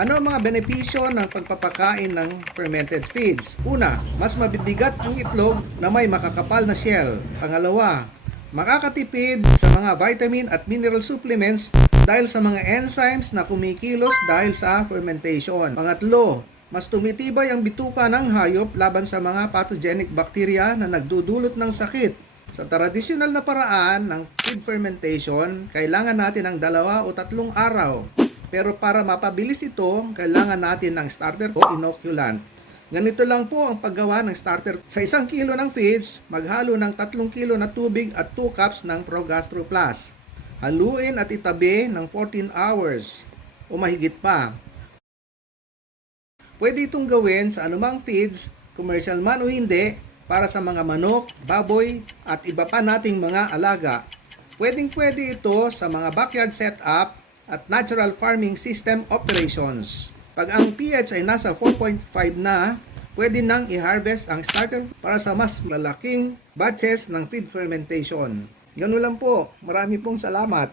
Ano ang mga benepisyo ng pagpapakain ng fermented feeds? Una, mas mabibigat ang itlog na may makakapal na shell. Pangalawa, makakatipid sa mga vitamin at mineral supplements dahil sa mga enzymes na kumikilos dahil sa fermentation. Pangatlo, mas tumitibay ang bituka ng hayop laban sa mga pathogenic bacteria na nagdudulot ng sakit. Sa tradisyonal na paraan ng feed fermentation, kailangan natin ng dalawa o tatlong araw. Pero para mapabilis ito, kailangan natin ng starter o inoculant. Ganito lang po ang paggawa ng starter. Sa isang kilo ng feeds, maghalo ng 3 kilo na tubig at 2 cups ng Progastro Plus. Haluin at itabi ng 14 hours o mahigit pa. Pwede itong gawin sa anumang feeds, commercial man o hindi, para sa mga manok, baboy, at iba pa nating mga alaga. Pwedeng pwede ito sa mga backyard setup at natural farming system operations. Pag ang pH ay nasa 4.5 na, pwede nang i-harvest ang starter para sa mas malaking batches ng feed fermentation. Ganun lang po. Marami pong salamat.